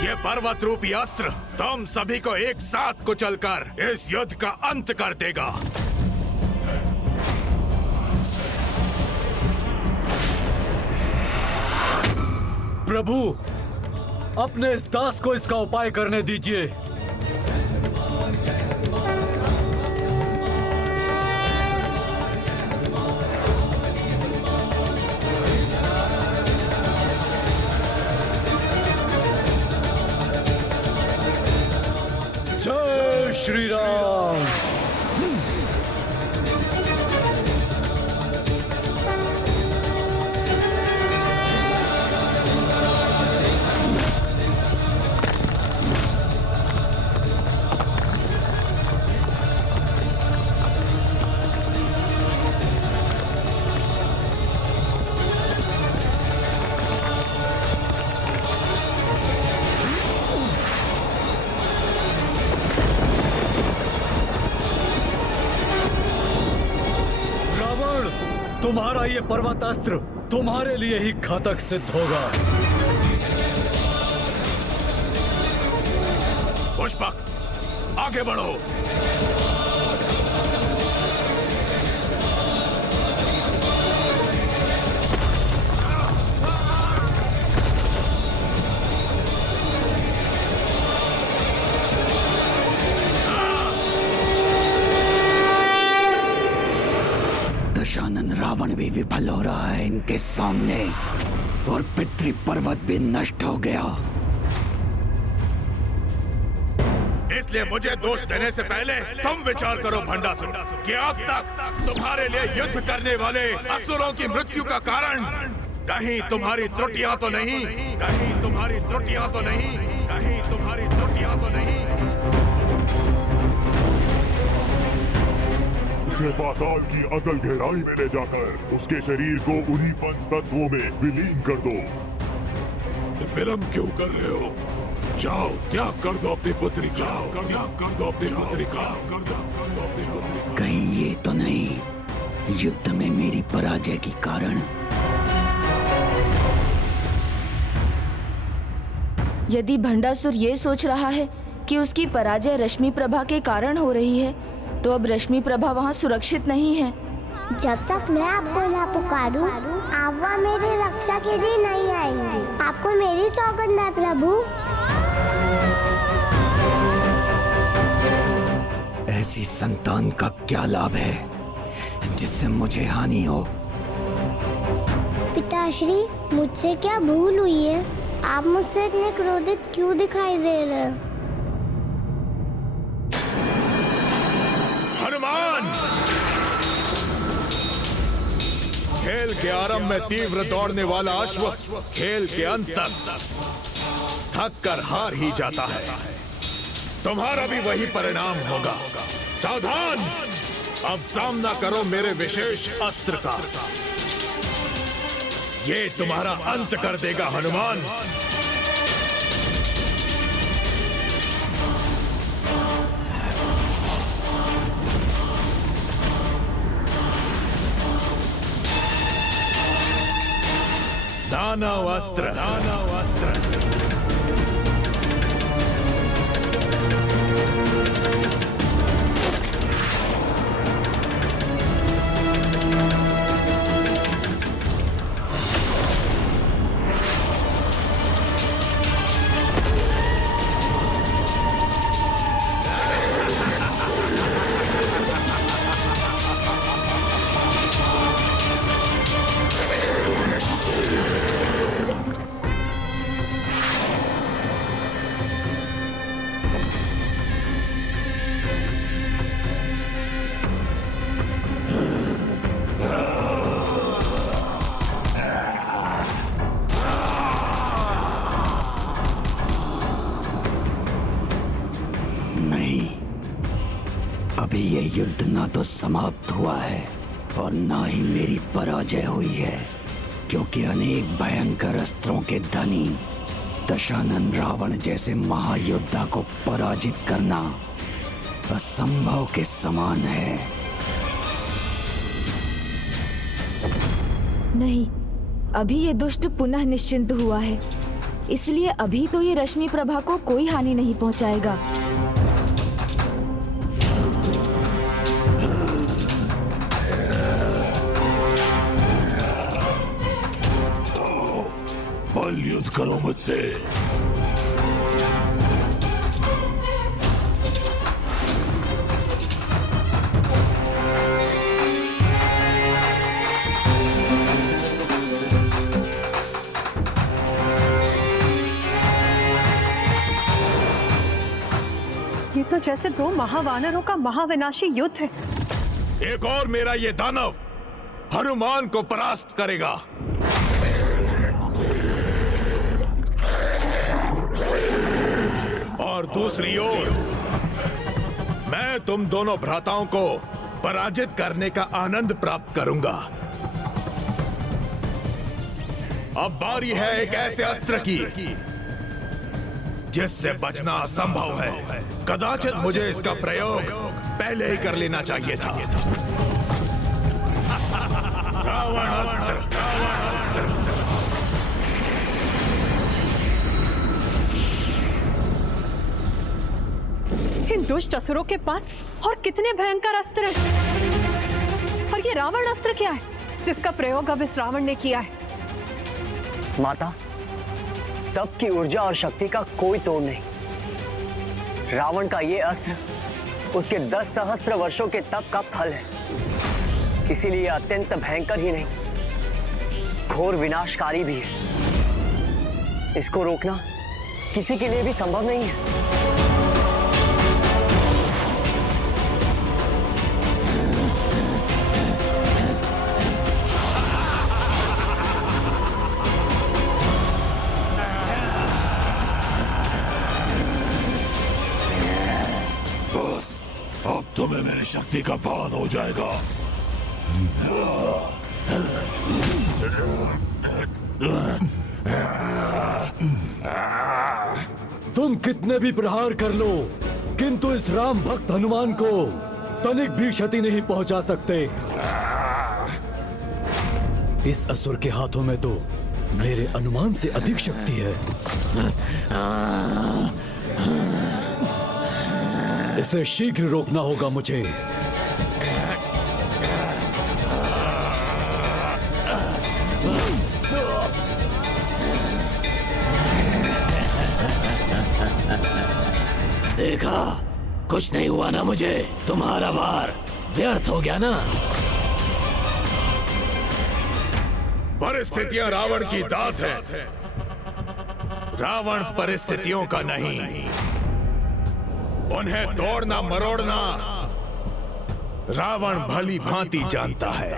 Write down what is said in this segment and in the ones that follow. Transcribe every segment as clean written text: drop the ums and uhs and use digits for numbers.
ये पर्वत रूपी अस्त्र तुम सभी को एक साथ कुचलकर इस युद्ध का अंत कर देगा। प्रभु, अपने इस दास को इसका उपाय करने दीजिए। जय श्री राम। तुम्हारा ये पर्वतास्त्र तुम्हारे लिए ही घातक सिद्ध होगा। पुष्पक, आगे बढ़ो। दशानन रावण भी विफल हो रहा है इनके सामने और पितृ पर्वत भी नष्ट हो गया। इसलिए मुझे दोष देने से पहले तुम विचार करो भंडासुर कि अब तक तुम्हारे लिए युद्ध करने वाले असुरों की मृत्यु का कारण कहीं तुम्हारी त्रुटियां तो नहीं, कहीं तुम्हारी त्रुटियां तो नहीं, कहीं तुम्हारी त्रुटियां तो नहीं। उसे पाताल की अतल गहराई में ले जाकर उसके शरीर को उन्हीं पंच तत्वों में विलीन कर दो। विलंब क्यों कर रहे हो? जाओ, त्याग कर दो अपनी पुत्री, जाओ, त्याग कर दो अपनी पुत्री का, कर दो अपनी पुत्री का। कहीं ये तो नहीं युद्ध में मेरी पराजय के कारण? यदि भंडासुर ये सोच रहा है कि उसकी पराजय रश्मि प्रभा के कारण हो रही है, तो अब रश्मि प्रभा वहाँ सुरक्षित नहीं है। जब तक मैं आपको ना पुकारूं, आप वहाँ मेरी रक्षा के लिए नहीं आएंगे। आपको मेरी सौगंध है प्रभु। ऐसी संतान का क्या लाभ है जिससे मुझे हानि हो? पिताश्री, मुझसे क्या भूल हुई है? आप मुझसे इतने क्रोधित क्यों दिखाई दे रहे हैं? हनुमान! खेल के आरंभ में तीव्र दौड़ने वाला अश्व खेल के अंत तक थक कर हार ही जाता है। तुम्हारा भी वही परिणाम होगा। सावधान! अब सामना करो मेरे विशेष अस्त्र का। ये तुम्हारा अंत कर देगा हनुमान। दानव अस्त्र, दानव अस्त्र। अभी ये युद्ध ना तो समाप्त हुआ है और ना ही मेरी पराजय हुई है, क्योंकि अनेक भयंकर अस्त्रों के धनी दशानन रावण जैसे महायोद्धा को पराजित करना असंभव के समान है। नहीं, अभी ये दुष्ट पुनः निश्चिंत हुआ है, इसलिए अभी तो ये रश्मि प्रभा को कोई हानि नहीं पहुंचाएगा। बल युद्ध करो मुझसे। ये तो जैसे दो महावानरों का महाविनाशी युद्ध है। एक और मेरा ये दानव हनुमान को परास्त करेगा। और दूसरी ओर मैं तुम दोनों भ्राताओं को पराजित करने का आनंद प्राप्त करूंगा। अब बारी है एक ऐसे अस्त्र की जिससे बचना असंभव है। कदाचित मुझे इसका प्रयोग पहले ही कर लेना चाहिए था। रावण अस्त्र, रावण अस्त्र। इन दुष्ट असुरों के पास और कितने भयंकर अस्त्र हैं। और ये रावण अस्त्र क्या है जिसका प्रयोग अब इस रावण ने किया है? माता, तप की ऊर्जा और शक्ति का कोई तोड़ नहीं। रावण का ये अस्त्र उसके 10 सहस्त्र वर्षों के तप का फल है। इसीलिए अत्यंत भयंकर ही नहीं, घोर विनाशकारी भी है। इसको रोकना किसी के लिए भी संभव नहीं है। अब तुम्हें मेरी शक्ति का पान हो जाएगा। तुम कितने भी प्रहार कर लो, किंतु इस राम भक्त हनुमान को तनिक भी क्षति नहीं पहुंचा सकते। इस असुर के हाथों में तो मेरे अनुमान से अधिक शक्ति है। इसे शीघ्र रोकना होगा मुझे। देखा, कुछ नहीं हुआ ना मुझे। तुम्हारा वार व्यर्थ हो गया ना। परिस्थितियां रावण की दास है। रावण परिस्थितियों का नहीं। उन्हें तोड़ना मरोड़ना रावण भली भांति जानता है।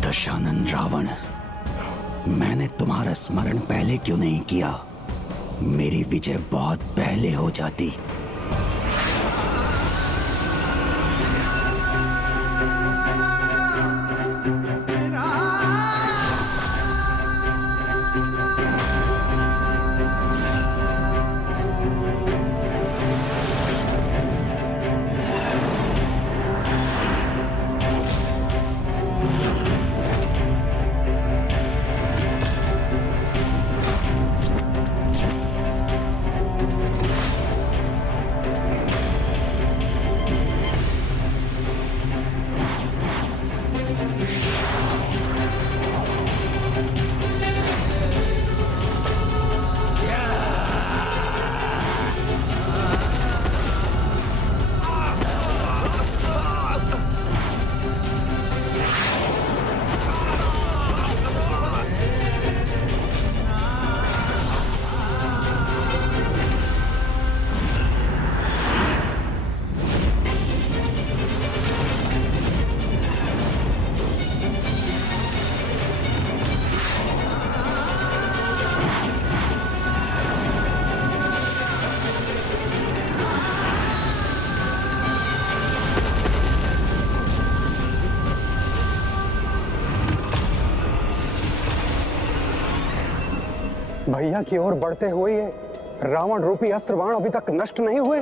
दशानन रावण, मैंने तुम्हारा स्मरण पहले क्यों नहीं किया? मेरी विजय बहुत पहले हो जाती। भैया की ओर बढ़ते हुए ये रावण रूपी अस्त्र बाण अभी तक नष्ट नहीं हुए।